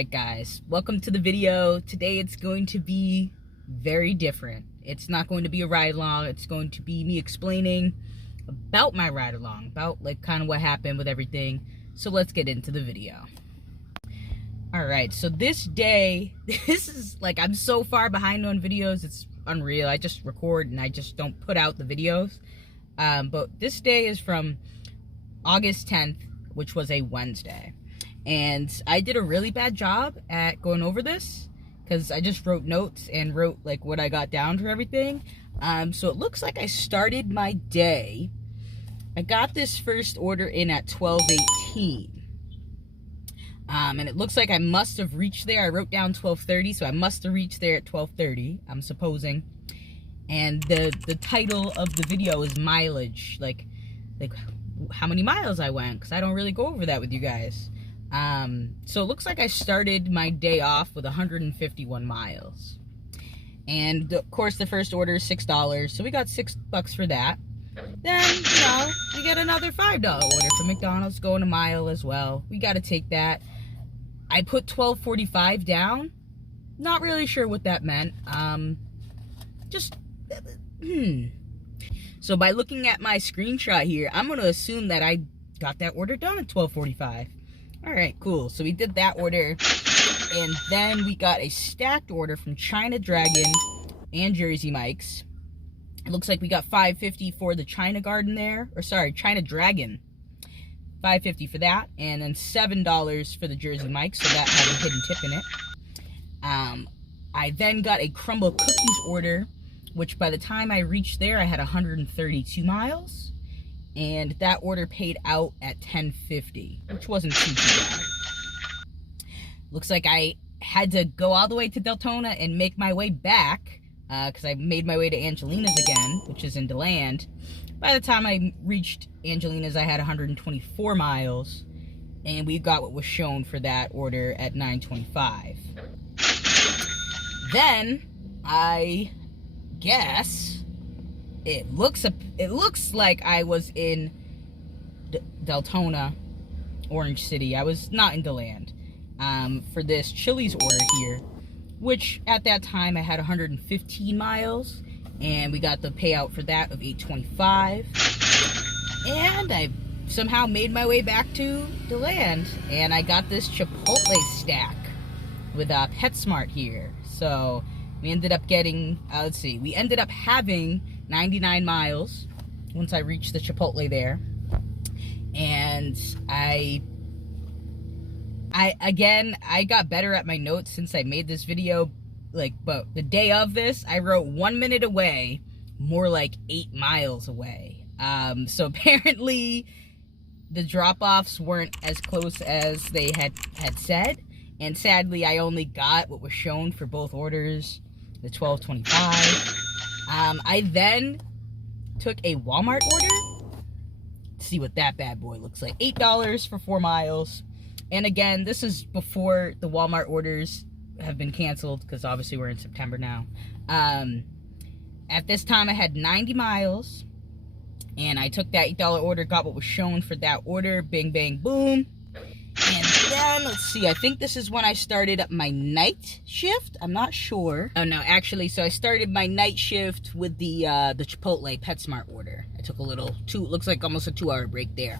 Alright guys, welcome to the video. Today it's going to be very different. It's not going to be a ride along, it's going to be me explaining about my ride along, about like kind of what happened with everything. So let's get into the video. Alright, so this day, this is like, I'm so far behind on videos, it's unreal. I just record and I just don't put out the videos. But this day is from August 10th, which was a Wednesday. And I did a really bad job at going over this because I just wrote notes and wrote like what I got down for everything. So it looks like I started my day. I got this first order in at 12:18. And it looks like I must have reached there. I wrote down 12:30, so I must have reached there at 12:30, I'm supposing. And the title of the video is mileage, like how many miles I went, because I don't really go over that with you guys. So it looks like I started my day off with 151 miles. And of course the first order is $6, so we got $6 for that. Then, you know, we get another $5 order from McDonald's going a mile as well. We got to take that. I put 12:45 down. Not really sure what that meant. So by looking at my screenshot here, I'm going to assume that I got that order done at 12:45. All right, cool. So we did that order, and then we got a stacked order from China Dragon and Jersey Mike's. It looks like we got $5.50 for the China Garden there, or sorry, China Dragon. $5.50 for that, and then $7 for the Jersey Mike's, so that had a hidden tip in it. I then got a Crumble Cookies order, which by the time I reached there, I had 132 miles. And that order paid out at $10.50, which wasn't too bad. Looks like I had to go all the way to Deltona and make my way back, because I made my way to Angelina's again, which is in DeLand. By the time I reached Angelina's, I had 124 miles, and we got what was shown for that order at $9.25. Then, I guess it looks like I was in Deltona, Orange City. I was not in DeLand for this Chili's order here, which at that time I had 115 miles, and we got the payout for that of $8.25. And I somehow made my way back to DeLand, and I got this Chipotle stack with PetSmart here. So we ended up getting, we ended up having 99 miles once I reached the Chipotle there. And I got better at my notes since I made this video, but the day of this, I wrote 1 minute away, more like 8 miles away. So apparently the drop-offs weren't as close as they had said, and sadly I only got what was shown for both orders, the 12.25. I then took a Walmart order to see what that bad boy looks like. $8 for 4 miles. And again, this is before the Walmart orders have been canceled, because obviously we're in September now. At this time, I had 90 miles, and I took that $8 order, got what was shown for that order, bing, bang, boom. And then, let's see, I think this is when I started up my night shift. I'm not sure. Oh, no, actually, so I started my night shift with the Chipotle PetSmart order. I took a little, looks like almost a 2-hour break there.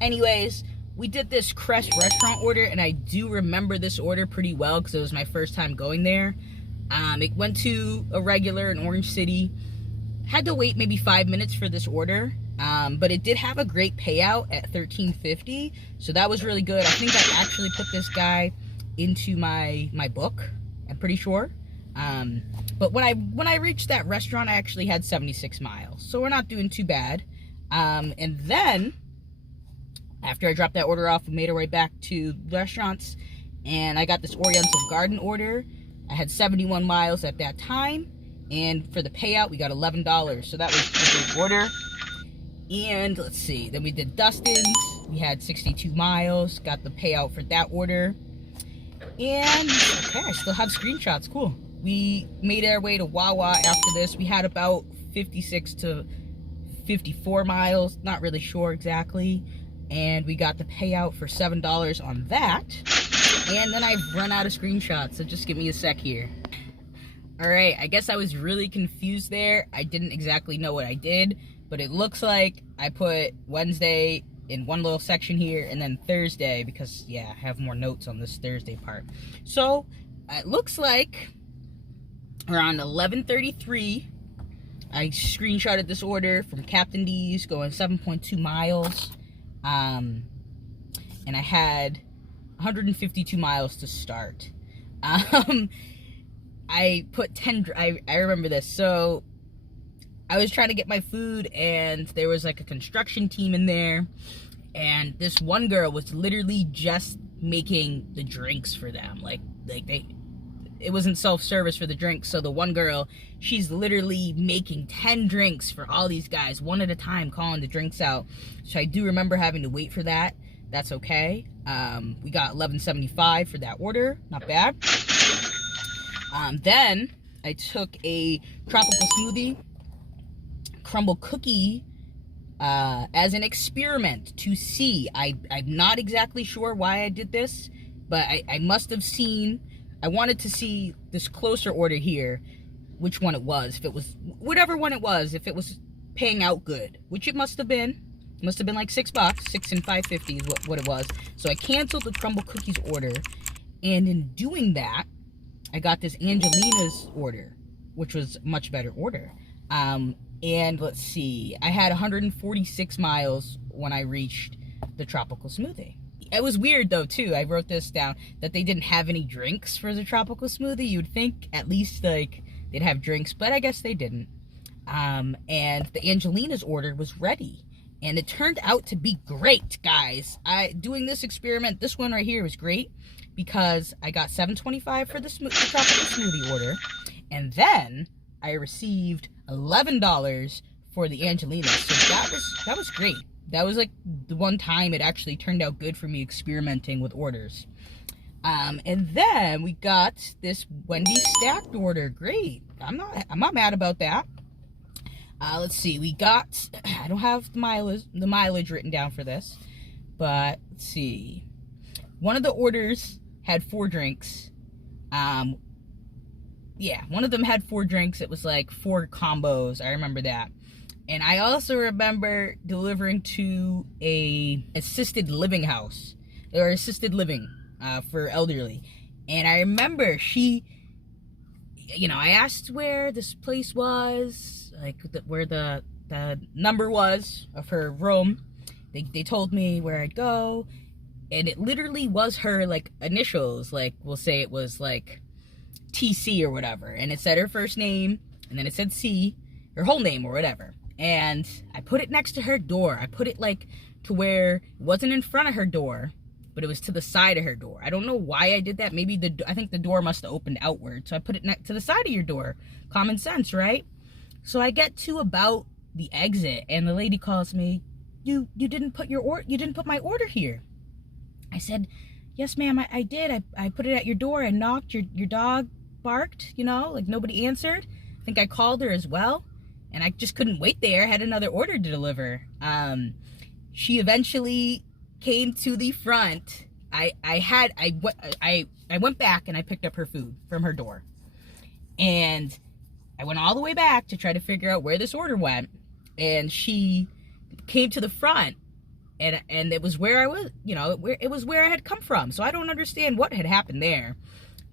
Anyways, we did this Crest restaurant order, and I do remember this order pretty well because it was my first time going there. It went to a regular in Orange City. Had to wait maybe 5 minutes for this order. But it did have a great payout at $13.50, so that was really good. I think I actually put this guy into my book, I'm pretty sure. But when I reached that restaurant, I actually had 76 miles, so we're not doing too bad. And then, after I dropped that order off, we made our way back to restaurants, and I got this Oriental Garden order. I had 71 miles at that time, and for the payout, we got $11, so that was a good order. And let's see, then we did Dustin's. We had 62 miles, got the payout for that order. And, okay, I still have screenshots, cool. We made our way to Wawa after this. We had about 56 to 54 miles, not really sure exactly. And we got the payout for $7 on that. And then I've run out of screenshots, so just give me a sec here. Alright, I guess I was really confused there. I didn't exactly know what I did, but it looks like I put Wednesday in one little section here, and then Thursday, because, yeah, I have more notes on this Thursday part. So, it looks like around 11:33, I screenshotted this order from Captain D's going 7.2 miles, and I had 152 miles to start. I put 10, I remember this, so I was trying to get my food, and there was like a construction team in there, and this one girl was literally just making the drinks for them. It wasn't self-service for the drinks, so the one girl, she's literally making 10 drinks for all these guys, one at a time, calling the drinks out. So I do remember having to wait for that. That's okay. We got $11.75 for that order, not bad. Then I took a tropical smoothie crumble cookie as an experiment to see. I'm not exactly sure why I did this, but I must have seen, I wanted to see this closer order here, which one it was, if it was, whatever one it was, if it was paying out good, which it must have been. It must have been like $6, $6 and $5.50 is what it was. So I canceled the crumble cookies order, and in doing that, I got this Angelina's order, which was a much better order. And let's see, I had 146 miles when I reached the tropical smoothie. It was weird though too, I wrote this down, that they didn't have any drinks for the tropical smoothie. You'd think at least like they'd have drinks, but I guess they didn't. And the Angelina's order was ready, and it turned out to be great, guys. Doing this experiment, this one right here was great, because I got $7.25 for the tropical smoothie order, and then I received $11 for the Angelina. So that was great. That was like the one time it actually turned out good for me experimenting with orders. And then we got this Wendy's stacked order. Great. I'm not mad about that. Let's see. We got, I don't have the mileage written down for this, but let's see. One of the orders had 4 drinks. Yeah, one of them had 4 drinks. It was like 4 combos. I remember that. And I also remember delivering to a assisted living house, or assisted living for elderly. And I remember she, I asked where this place was, like where the number was of her room. They told me where I'd go, and it literally was her like initials. Like, we'll say it was like TC or whatever, and it said her first name, and then it said C, her whole name or whatever. And I put it next to her door. I put it like to where it wasn't in front of her door, but it was to the side of her door. I don't know why I did that. Maybe I think the door must have opened outward, so I put it next to the side of your door. Common sense, right? So I get to about the exit, and the lady calls me. You didn't put my order here. I said, yes, ma'am, I did. I put it at your door. I knocked. Your dog barked. Like nobody answered. I think I called her as well. And I just couldn't wait there. I had another order to deliver. She eventually came to the front. I went back and I picked up her food from her door. And I went all the way back to try to figure out where this order went. And she came to the front. And it was where I was, it was where I had come from. So I don't understand what had happened there.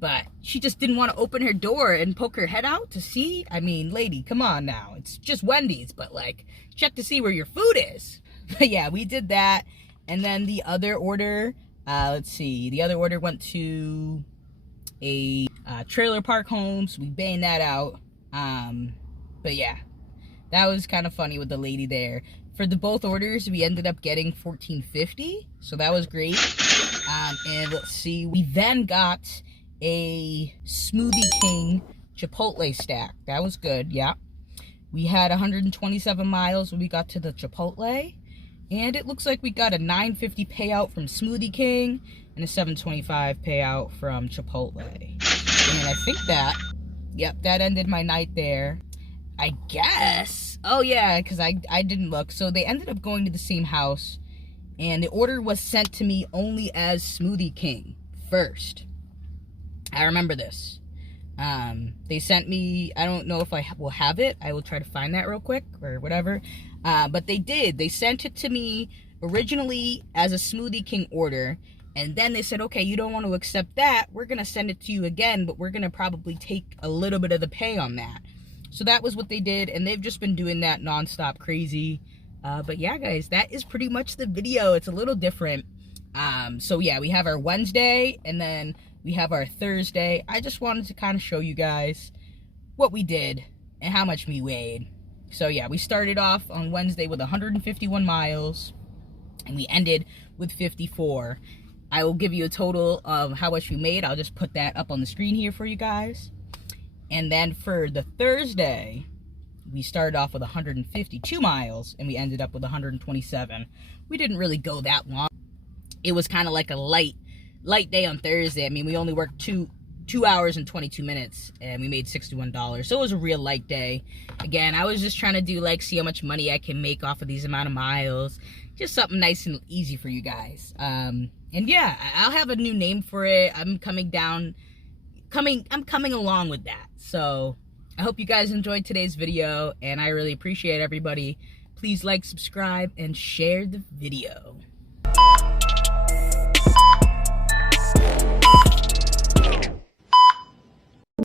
But she just didn't want to open her door and poke her head out to see. I mean, lady, come on now. It's just Wendy's, but like, check to see where your food is. But yeah, we did that. And then the other order, let's see. The other order went to a trailer park home, so we banged that out. But yeah, that was kind of funny with the lady there. For the both orders, we ended up getting $14.50, so that was great. And let's see, we then got a Smoothie King Chipotle stack. That was good, yeah. We had 127 miles when we got to the Chipotle, and it looks like we got a $9.50 payout from Smoothie King and a $7.25 payout from Chipotle. And I think that ended my night there. I guess. Oh yeah, because I didn't look. So they ended up going to the same house, and the order was sent to me only as Smoothie King. 1st. I remember this. They sent me, I don't know if I will have it. I will try to find that real quick or whatever. But they did. They sent it to me originally as a Smoothie King order. And then they said, okay, you don't want to accept that. We're going to send it to you again, but we're going to probably take a little bit of the pay on that. So that was what they did. And they've just been doing that nonstop crazy. But yeah, guys, that is pretty much the video. It's a little different. So yeah, we have our Wednesday and then we have our Thursday. I just wanted to kind of show you guys what we did and how much we weighed. So yeah, we started off on Wednesday with 151 miles and we ended with 54. I will give you a total of how much we made. I'll just put that up on the screen here for you guys. And then for the Thursday, we started off with 152 miles and we ended up with 127. We didn't really go that long. It was kind of like a light day on Thursday. I mean, we only worked 2 hours and 22 minutes and we made $61. So it was a real light day. Again, I was just trying to do like, see how much money I can make off of these amount of miles. Just something nice and easy for you guys. And yeah, I'll have a new name for it. I'm coming along with that. So I hope you guys enjoyed today's video and I really appreciate everybody. Please like, subscribe, and share the video.